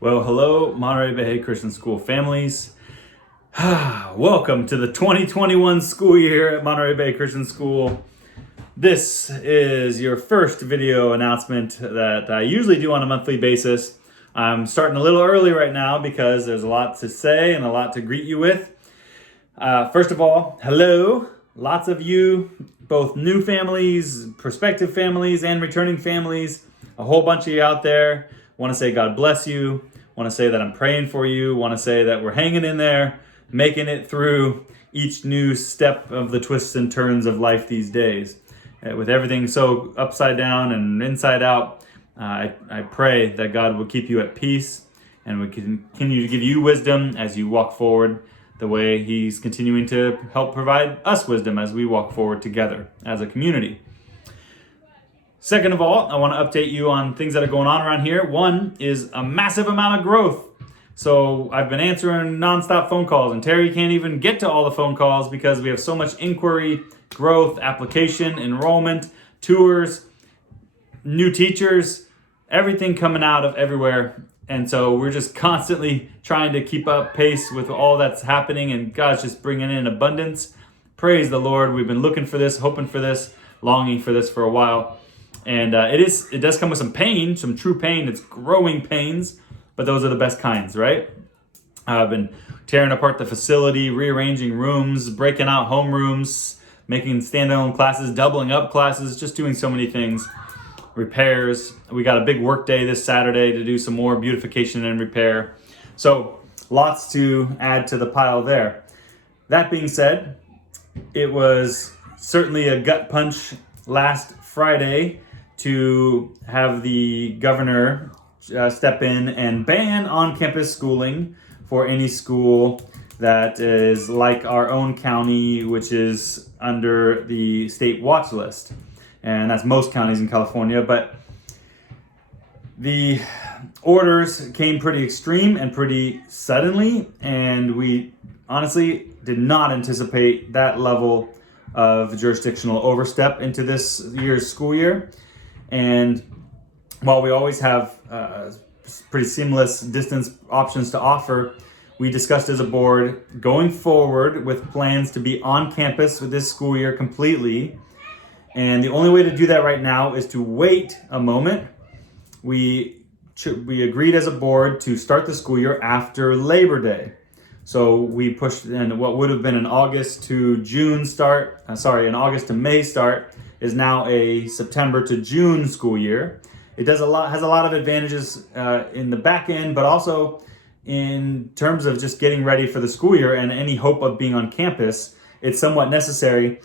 Well, hello, Monterey Bay Christian School families. Welcome to the 2021 school year at Monterey Bay Christian School. This is your first video announcement that I usually do on a monthly basis. I'm starting a little early right now because there's a lot to say and a lot to greet you with. First of all, hello. Lots of you, both new families, prospective families, and returning families. A whole bunch of you out there. Want to say God bless you. Want to say that I'm praying for you. Want to say that we're hanging in there, making it through each new step of the twists and turns of life these days. With everything so upside down and inside out, I pray that God will keep you at peace and will continue to give you wisdom as you walk forward the way He's continuing to help provide us wisdom as we walk forward together as a community. Second of all, I want to update you on things that are going on around here. One is a massive amount of growth. So I've been answering nonstop phone calls, and Terry can't even get to all the phone calls because we have so much inquiry, growth, application, enrollment, tours, new teachers, everything coming out of everywhere. And so we're just constantly trying to keep up pace with all that's happening, and God's just bringing in abundance. Praise the Lord. We've been looking for this, hoping for this, longing for this for a while. And it does come with some pain, some true pain. It's growing pains, but those are the best kinds, right? I've been tearing apart the facility, rearranging rooms, breaking out homerooms, making standalone classes, doubling up classes, just doing so many things. Repairs. We got a big work day this Saturday to do some more beautification and repair. So lots to add to the pile there. That being said, it was certainly a gut punch last Friday to have the governor step in and ban on-campus schooling for any school that is like our own county, which is under the state watch list. And that's most counties in California. But the orders came pretty extreme and pretty suddenly, and we honestly did not anticipate that level of jurisdictional overstep into this year's school year. And while we always have pretty seamless distance options to offer, we discussed as a board going forward with plans to be on campus with this school year completely. And the only way to do that right now is to wait a moment. We agreed as a board to start the school year after Labor Day. So we pushed in what would have been an August to June start, an August to May start is now a September to June school year. It has a lot of advantages in the back end, but also in terms of just getting ready for the school year and any hope of being on campus, it's somewhat necessary.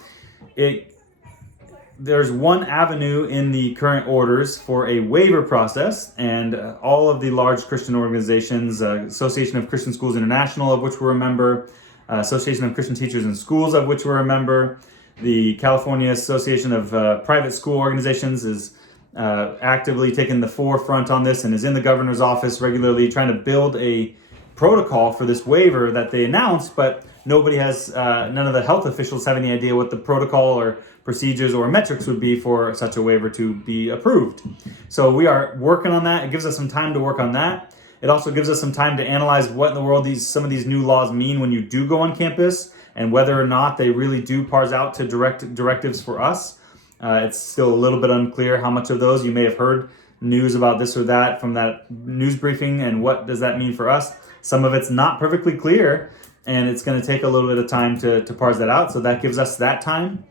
There's one avenue in the current orders for a waiver process, and all of the large Christian organizations, Association of Christian Schools International, of which we're a member, Association of Christian Teachers in Schools, of which we're a member, the California Association of Private School Organizations is actively taking the forefront on this and is in the governor's office regularly trying to build a protocol for this waiver that they announced, but nobody has, none of the health officials have any idea what the protocol or procedures or metrics would be for such a waiver to be approved. So we are working on that. It gives us some time to work on that. It also gives us some time to analyze what in the world some of these new laws mean when you do go on campus and whether or not they really do parse out to directives for us. It's still a little bit unclear how much of those. You may have heard news about this or that from that news briefing, and what does that mean for us? Some of it's not perfectly clear, and it's going to take a little bit of time to parse that out. So that gives us that time.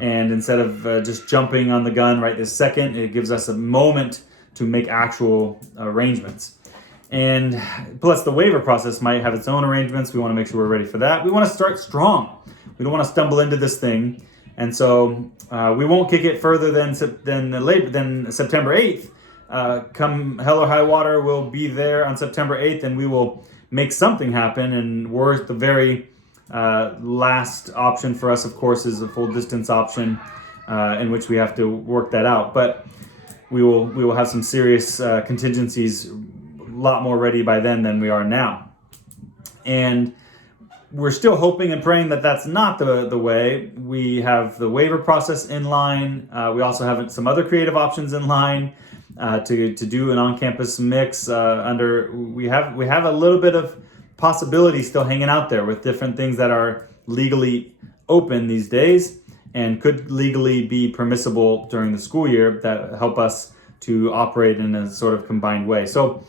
And instead of just jumping on the gun right this second, it gives us a moment to make actual arrangements. And plus the waiver process might have its own arrangements. We want to make sure we're ready for that. We want to start strong. We don't want to stumble into this thing. And so we won't kick it further than September 8th. Come hell or high water, we'll be there on September 8th, and we will make something happen. And we're the very last option for us, of course, is a full distance option in which we have to work that out. But we will have some serious contingencies a lot more ready by then than we are now. And we're still hoping and praying that that's not the way. We have the waiver process in line. We also have some other creative options in line. to do an on-campus mix. We have a little bit of possibility still hanging out there with different things that are legally open these days and could legally be permissible during the school year that help us to operate in a sort of combined way. So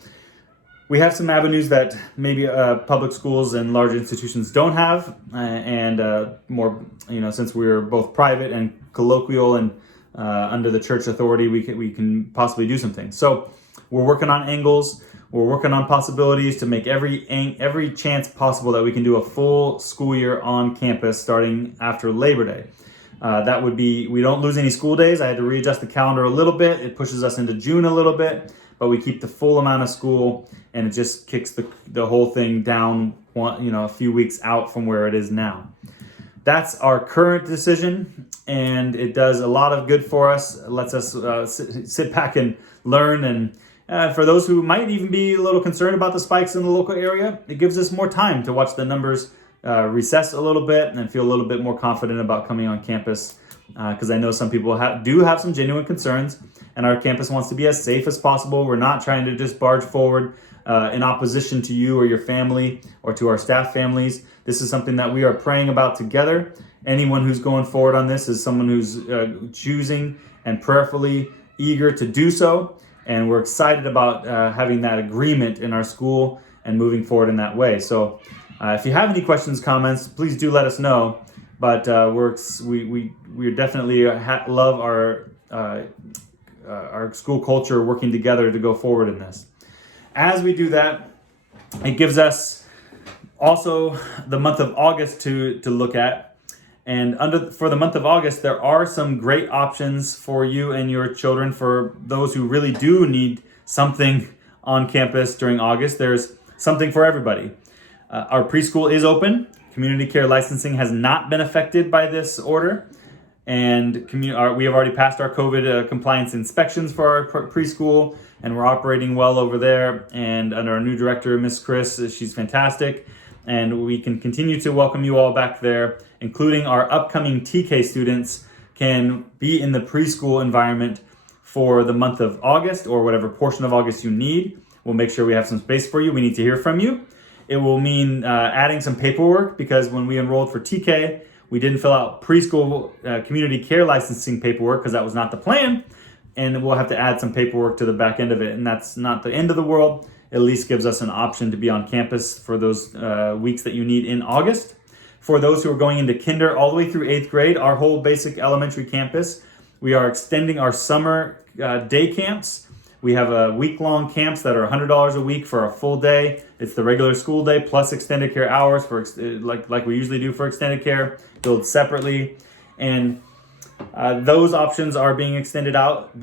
we have some avenues that maybe public schools and large institutions don't have, and more, since we're both private and colloquial and under the church authority, we can possibly do some things. So we're working on angles. We're working on possibilities to make every chance possible that we can do a full school year on campus starting after Labor Day. That would be, we don't lose any school days. I had to readjust the calendar a little bit. It pushes us into June a little bit, but we keep the full amount of school, and it just kicks the whole thing down a few weeks out from where it is now. That's our current decision, and it does a lot of good for us. It lets us sit back and learn, and for those who might even be a little concerned about the spikes in the local area, it gives us more time to watch the numbers recess a little bit and feel a little bit more confident about coming on campus, because I know some people do have some genuine concerns, and our campus wants to be as safe as possible. We're not trying to just barge forward in opposition to you or your family or to our staff families. This is something that we are praying about together. Anyone who's going forward on this is someone who's choosing and prayerfully eager to do so, and we're excited about having that agreement in our school and moving forward in that way. So if you have any questions, comments, please do let us know. But we definitely love our school culture working together to go forward in this. As we do that, it gives us also the month of August to look at. And for the month of August, there are some great options for you and your children. For those who really do need something on campus during August, there's something for everybody. Our preschool is open. Community care licensing has not been affected by this order. And we have already passed our COVID compliance inspections for our preschool, and we're operating well over there. And under our new director, Miss Chris, she's fantastic. And we can continue to welcome you all back there, including our upcoming TK students can be in the preschool environment for the month of August or whatever portion of August you need. We'll make sure we have some space for you. We need to hear from you. It will mean adding some paperwork, because when we enrolled for TK, we didn't fill out preschool community care licensing paperwork because that was not the plan. And we'll have to add some paperwork to the back end of it. And that's not the end of the world. It at least gives us an option to be on campus for those weeks that you need in August. For those who are going into kinder all the way through 8th grade, our whole basic elementary campus, we are extending our summer day camps. We have week-long camps that are $100 a week for a full day. It's the regular school day plus extended care hours for like we usually do for extended care, billed separately. And those options are being extended out.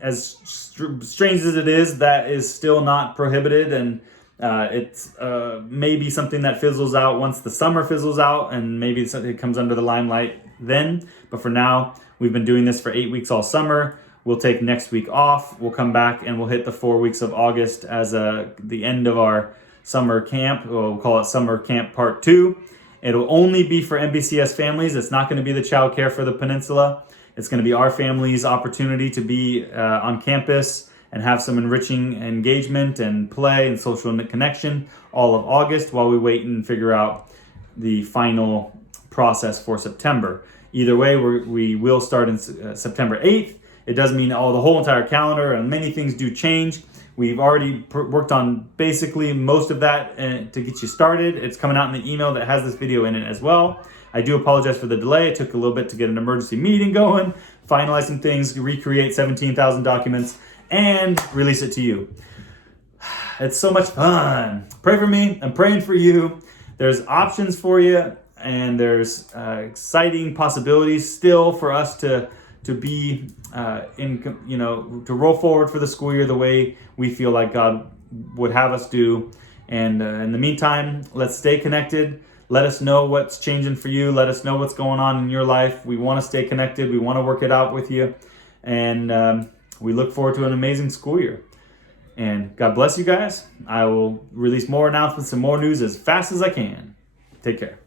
As strange as it is, that is still not prohibited, and it's maybe something that fizzles out once the summer fizzles out, and maybe it comes under the limelight then. But for now, we've been doing this for 8 weeks all summer. We'll take next week off. We'll come back and we'll hit the 4 weeks of August as the end of our summer camp. We'll call it Summer Camp Part 2. It'll only be for MBCS families. It's not going to be the child care for the peninsula. It's going to be our family's opportunity to be on campus and have some enriching engagement and play and social connection all of August while we wait and figure out the final process for September. Either way, we will start in September 8th. It doesn't mean the whole entire calendar, and many things do change. We've already worked on basically most of that to get you started. It's coming out in the email that has this video in it as well. I do apologize for the delay. It took a little bit to get an emergency meeting going, finalize some things, recreate 17,000 documents, and release it to you. It's so much fun. Pray for me. I'm praying for you. There's options for you, and there's exciting possibilities still for us to be to roll forward for the school year the way we feel like God would have us do. And in the meantime, let's stay connected. Let us know what's changing for you. Let us know what's going on in your life. We want to stay connected. We want to work it out with you. And we look forward to an amazing school year. And God bless you guys. I will release more announcements and more news as fast as I can. Take care.